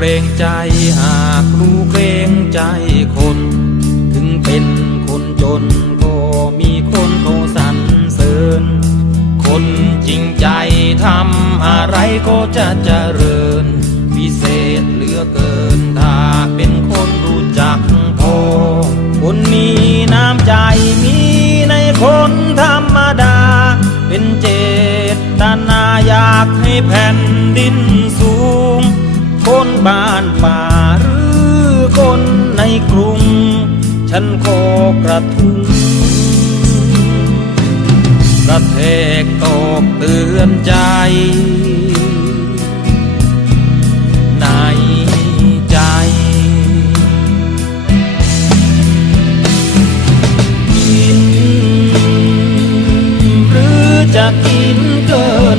เกรงใจหากรู้เกรงใจคน ถึงเป็นคนจนก็มีคนเขาสรรเสริญ คนจริงใจทำอะไรก็จะเจริญวิเศษเหลือเกินถ้าเป็นคนรู้จักพอ คนมีน้ำใจมีในคนธรรมดา เป็นเจตนาอยากให้แผ่นดินสานป่าหรือคนในกรุง ฉันขอกระทุงกระเทกตกเตือนใจ ในใจกินหรือจะกินเกิน